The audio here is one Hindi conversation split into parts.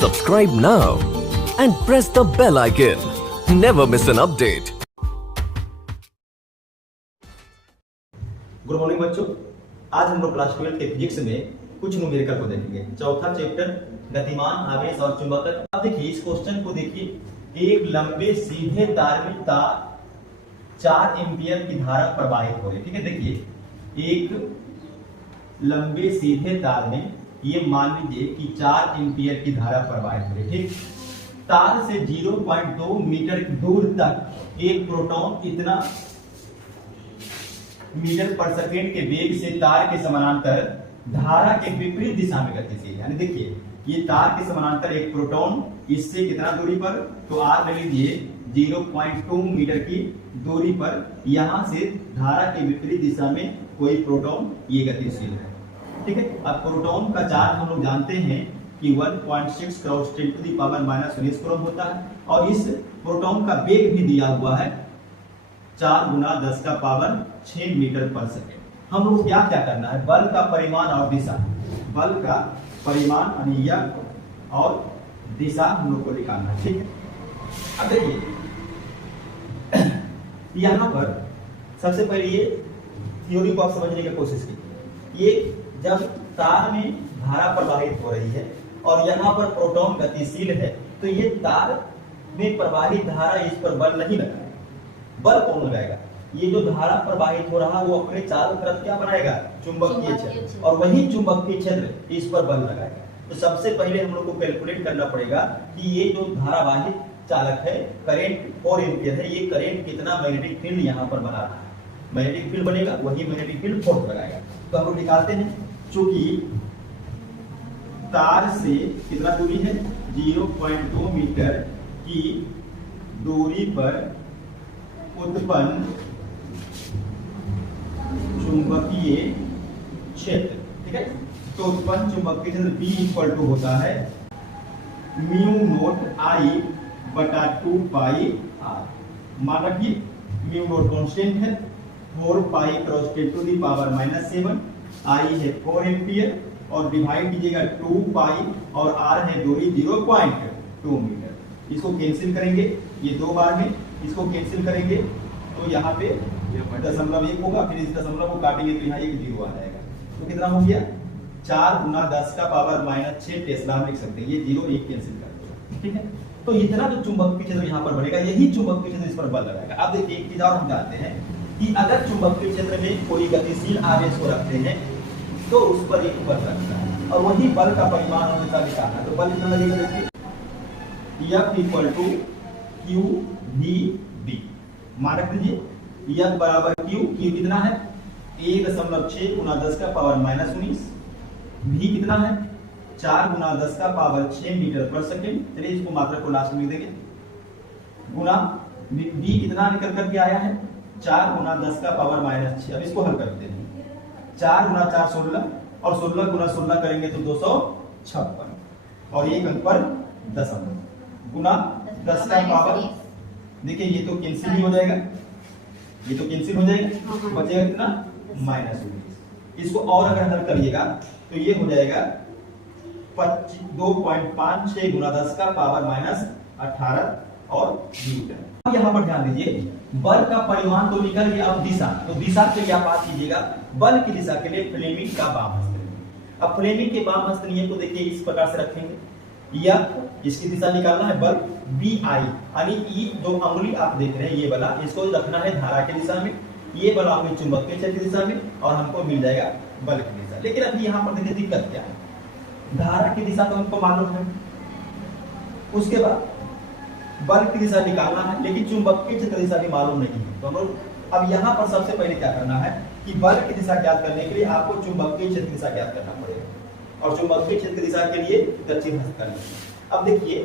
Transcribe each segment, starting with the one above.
Subscribe now and press the bell icon. Never miss an update. Good morning बच्चों, आज हम लोग क्लास 12 के फिजिक्स में कुछ न्यूमेरिकल को देखेंगे। चौथा चैप्टर गतिमान आवेश और चुंबकत्व। अब देखिए इस क्वेश्चन को देखिए, एक लंबे सीधे तार में 4 एम्पियर की धारा प्रवाहित हो रही है। ठीक है, देखिए एक लंबे सीधे तार में ये मान लीजिए कि 4 एम्पियर की धारा प्रवाहित हो रही है। ठीक, तार से 0.2 मीटर दूर तक एक प्रोटॉन इतना मीटर पर सेकेंड के वेग से तार के समानांतर धारा के विपरीत दिशा में गतिशील है। यानी देखिए ये तार के समानांतर एक प्रोटॉन इससे कितना दूरी पर, तो आर ले लीजिए 0.2 मीटर की दूरी पर यहां से धारा के विपरीत दिशा में कोई प्रोटॉन ये गतिशील है। ठीक है, अब प्रोटॉन का चार्ज हम लोग जानते हैं कि 1.6 cross 10 to the power -19 coulomb होता है, और इस प्रोटॉन का वेग भी दिया हुआ है 4 गुना 10 का पावर 6 मीटर पर सेकेंड। हम लोग क्या करना है, बल का परिमाण और दिशा, बल का परिमाण और दिशा हम लोग को निकालना है। ठीक है, अब देखिए यहां पर सबसे पहले ये थ्योरी को आप समझने की कोशिश कीजिए। ये जब तार में धारा प्रवाहित हो रही है और यहाँ पर प्रोटॉन गतिशील है, तो ये तार में प्रवाहित धारा इस पर बल नहीं लगाएगा। बल कौन लगाएगा? ये जो धारा प्रवाहित हो रहा है वो अपने चारों तरफ क्या बनाएगा, चुंबकीय क्षेत्र, और वही चुंबकीय क्षेत्र इस पर बल लगाएगा। तो सबसे पहले हम लोग को कैलकुलेट करना पड़ेगा कि ये जो धारावाहित चालक है, करंट 4 एम्पियर है, ये करंट कितना मैग्नेटिक फील्ड यहाँ पर बना रहा है। मैग्नेटिक फील्ड बनेगा, वही मैग्नेटिक फील्ड फोर्स लगाएगा। तो हम लोग निकालते हैं, चूंकि तार से कितना दूरी है, 0.2 मीटर की दूरी पर उत्पन्न चुंबकीय क्षेत्र। ठीक है, तो उत्पन्न चुंबकीय क्षेत्र B इक्वल टू होता है म्यू नोट I बटा 2 पाई R। मान रखिए म्यू नोट कांस्टेंट है, 4 pi cross 10 to the power -7, I है 4 एम्पियर, और डिवाइड कीजिएगा 2 पाई, और R है दूरी 0.2 मीटर। इसको कैंसिल करेंगे, ये 2 बार में इसको कैंसिल करेंगे तो यहाँ पे 0.1 होगा, फिर इस दशमलव को काटेंगे तो यहाँ एक 0 आ जाएगा। तो कितना हो गया, 4 गुना 10 का पावर -6 टेस्ला हम लिख सकते हैं। ये 0 1 कैंसिल कर देगा। ठीक है, तो इतना जो चुंबकीय क्षेत्र यहाँ पर बनेगा, यही चुंबकीय क्षेत्र इस पर बल लगाएगा। अब देखिए एक चीज और हम जानते हैं कि अगर चुंबकीय क्षेत्र में कोई गतिशील आवेश को रखते हैं तो उस पर एक बल लगता है, और वही बल का परिमाण और दिशा निकालना है। तो बल कितना लगेगा, देखिए F equal to Q V B. मान रख लीजिए F बराबर क्यू कितना है 1.6 गुना 10 का पावर -19, V कितना है 4 गुना 10 का पावर 6 मीटर पर सेकेंड। चलिए इसको मात्रा को लास्ट में लिख देंगे, गुना V कितना निकल करके आया है 4 गुना 10 का पावर -6। अब इसको हल करते हैं, 4 गुना 4 16, और 16 गुना 16 करेंगे तो 256, और एक अंक पर दशमलव गुना 10 का पावर, देखिए ये तो कैंसिल ही हो जाएगा, ये तो कैंसिल हो जाएगा, बचेगा कितना -19। इसको और अगर हल करिएगा तो ये हो जाएगा 2.56 गुना 10 का पावर -18 और न्यूटन। अब यहाँ पर ध्यान दीजिए, बल का परिमाण तो निकल गया, अब दिशा, तो दिशा के लिए आप बात कीजिएगा, बल की दिशा के लिए फ्लेमिंग का वाम हस्त नियम। अब फ्लेमिंग के वाम हस्त नियम को देखिए इस प्रकार से रखेंगे, F इसकी दिशा निकालना है, बल BI यानी E जो अंगुली आप देख रहे हैं ये वाला, इसको रखना है धारा की दिशा में, ये वाला आपके चुंबकीय क्षेत्र की दिशा में, और हमको मिल जाएगा बल की दिशा। लेकिन अभी यहाँ पर देखिए दिक्कत क्या है, धारा की दिशा तो हमको मालूम है, उसके बाद बल की दिशा निकालना है, लेकिन चुंबकीय क्षेत्र दिशा भी मालूम नहीं है। तो हम लोग अब यहाँ पर सबसे पहले क्या करना है कि बल की दिशा ज्ञात करने के लिए आपको चुंबकीय क्षेत्र दिशा ज्ञात करना पड़ेगा, और चुंबकीय क्षेत्र दिशा के लिए दक्षिण हस्त का नियम। अब देखिए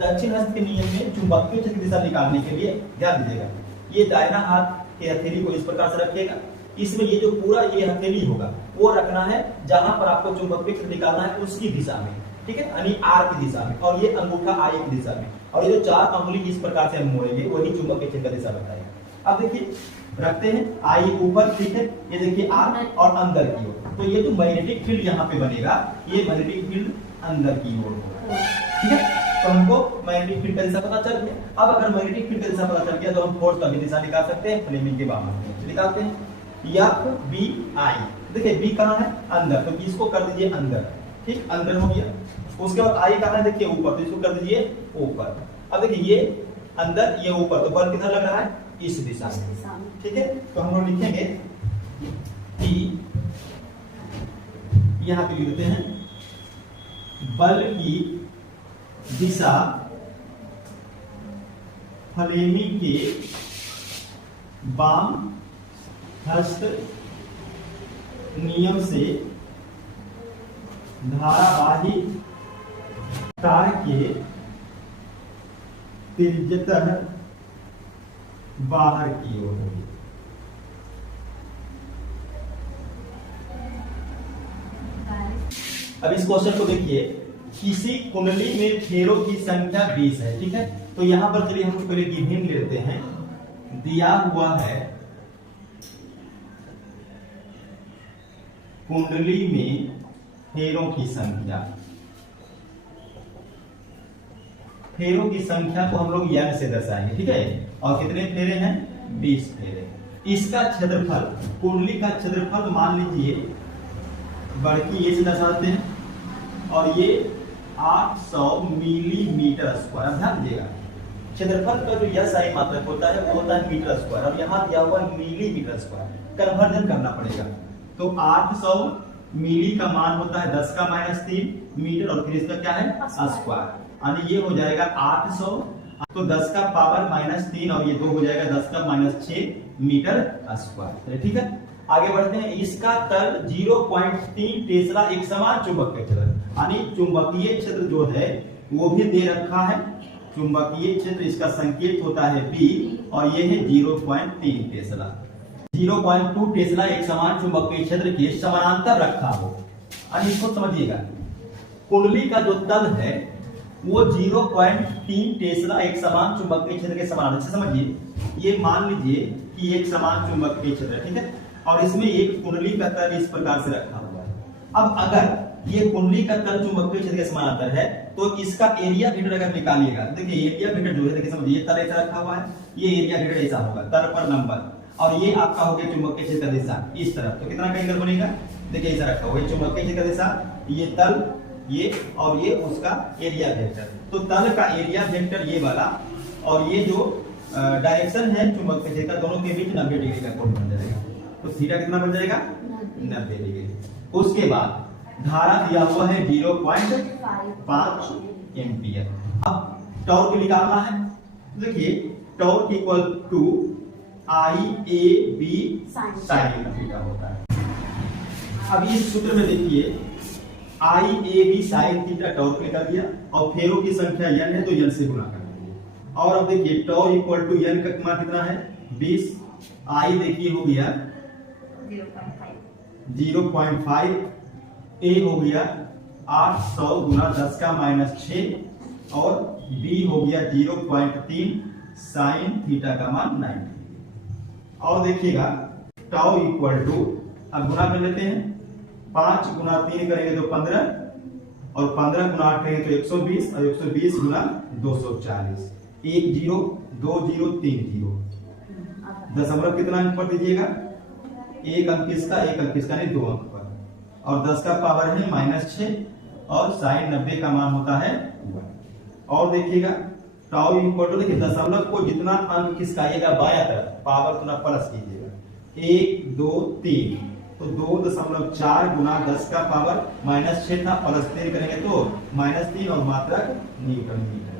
दक्षिण हस्त के नियम में चुंबकीय क्षेत्र दिशा निकालने के लिए ध्यान दीजिएगा, ये दाहिना हाथ के हथेली को इस प्रकार से रखिएगा, इसमें ये जो पूरा ये हथेली होगा वो रखना है जहां पर आपको चुंबकीय क्षेत्र निकालना है उसकी दिशा में। ठीक है, यानी R की दिशा में, और ये अंगूठा I की दिशा में, और ये जो 4 अंगुली इस प्रकार से हम मोड़ेंगे वही चुंबकीय क्षेत्र की दिशा बताएगा। अब देखिए रखते हैं I ऊपर, ठीक है, ये देखिए R और अंदर की ओर, तो ये जो मैग्नेटिक फील्ड यहाँ पे बनेगा, ये मैग्नेटिक फील्ड अंदर की ओर होगा। ठीक है, तो हमको मैग्नेटिक फील्ड का दिशा पता चल गया। अब अगर मैग्नेटिक फील्ड का दिशा पता चल गया तो हम फोर्स का भी दिशा निकाल सकते हैं, फ्लेमिंग के बामन निकालते हैं। एफ बी आई, देखिए बी कहाँ है, अंदर, तो इसको कर दीजिए अंदर, ठीक, अंदर हो गया। उसके बाद आई कहाँ है, देखिए ऊपर, तो इसको कर दीजिए ऊपर। अब देखिए ये अंदर, ये ऊपर, तो बल कितना लग रहा है, इस दिशा में, ठीक है। तो हम लोग लिखेंगे कि यहां पे लिखते हैं बल की दिशा फ्लेमिंग के वाम हस्त नियम से धारावाही तार के त्रिज्यतः बाहर की ओर होगी। अब इस क्वेश्चन को देखिए, किसी कुंडली में फेरों की संख्या 20 है, ठीक है। तो यहां पर चलिए हम पहले गिवन लेते हैं, दिया हुआ है कुंडली में फेरों की संख्या, फेरों की संख्या को हम लोग यंग से दर्शाएंगे, ठीक है। और कितने फेरे हैं, 20 फेरे। इसका क्षेत्रफल, कुंडली का क्षेत्रफल मान लीजिए बड़की ये से दर्शाते हैं, और ये 800 मिलीमीटर स्क्वायर। ध्यान दीजिएगा, क्षेत्रफल का जो यह सही मात्रक होता है वो होता है मीटर स्क्वायर, और यहाँ दिया हुआ है मिलीमीटर स्क्वायर, कन्वर्जन करना पड़ेगा। तो 800 मिली का मान होता है 10 का -3 मीटर, और फिर इसका क्या है, स्क्वायर, यानी ये हो जाएगा 800, तो 10 का पावर -3, और ये 2 हो जाएगा 10 का -6 मीटर स्क्वायर, ठीक है। आगे बढ़ते हैं, इसका तल 0.3 टेस्ला एक समान चुंबकीय क्षेत्र, यानी चुंबकीय क्षेत्र जो है वो भी दे रखा है, चुंबकीय क्षेत्र इसका संकेत होता है B, और ये है 0.3 टेस्ला। 0.2 टेस्ला एक समान चुंबकीय क्षेत्र के समानांतर रखा हो, यानी इसको समझिएगा, कुंडली का जो तल है वो 0.3 टेस्ला एक समान चुंबकीय क्षेत्र के समानांतर। समझिए, ये मान लीजिए कि एक समान चुंबकीय क्षेत्र है, ठीक है, और इसमें एक कुंडली का तल इस प्रकार से रखा हुआ है। अब अगर ये कुंडली का तल चुंबकीय क्षेत्र के समानांतर है तो इसका एरिया वेक्टर अगर निकालिएगा, देखिए एरिया वेक्टर जो है, देखिए समझिए, तल ऐसा रखा हुआ है, ये एरिया वेक्टर ऐसा होगा, तल पर नंबर, और ये आपका हो गया चुंबकीय क्षेत्र का दिशा इस तरफ, तो कितना का एंगल बनेगा, देखिए ऐसा रखा हुआ है, चुंबकीय क्षेत्र का दिशा, ये तल, ये, और ये उसका एरिया वेक्टर। तो तल का एरिया वेक्टर ये वाला, और ये जो डायरेक्शन है चुंबकीय क्षेत्र का, दोनों के बीच 90 डिग्री का कोण बन जाएगा। तो थीटा कितना बन जाएगा, 90 डिग्री। उसके बाद धारा दिया हुआ है 0.5 एम्पियर। अब टॉर्क निकालना है, देखिए torque equal to IAB sin theta होता है। अब इस सूत्र में देखिए IAB sin थीटा टॉर्क निकाल दिया, और फेरों की संख्या n है तो n से गुणा कर दीजिए, और अब देखिए टॉ इक्वल टू n का मान कितना है, 20, I देखिए हो गया 0.5, A हो गया 800 गुना 10 का -6, और B हो गया 0.3 साइन थीटा का मान 90। और देखिएगा टाउ इक्वल टू, अब गुना कर लेते हैं, 5 गुना 3 करेंगे तो 15, और 15 गुना 8 करेंगे तो 120, और 120 गुना 240, 1 0 2 0 3 0, दशमलव कितना अंक पर दीजिएगा, एक अंक किसका, एक अंक किसका नहीं, 2 अंक पर, और 10 का पावर है -6, और साइन 90 का मान होता है 1। और देखिएगा टाउ इक्वल टू, देखिए दशमलव को जितना अंक किसका आएगा बायां तरफ, पावर उतना प्लस कीजिएगा, 1 2 3, तो 2.4 गुना 10 का पावर -6 था, प्लस 3 करेंगे तो -3, और मात्रक न्यूटन मीटर।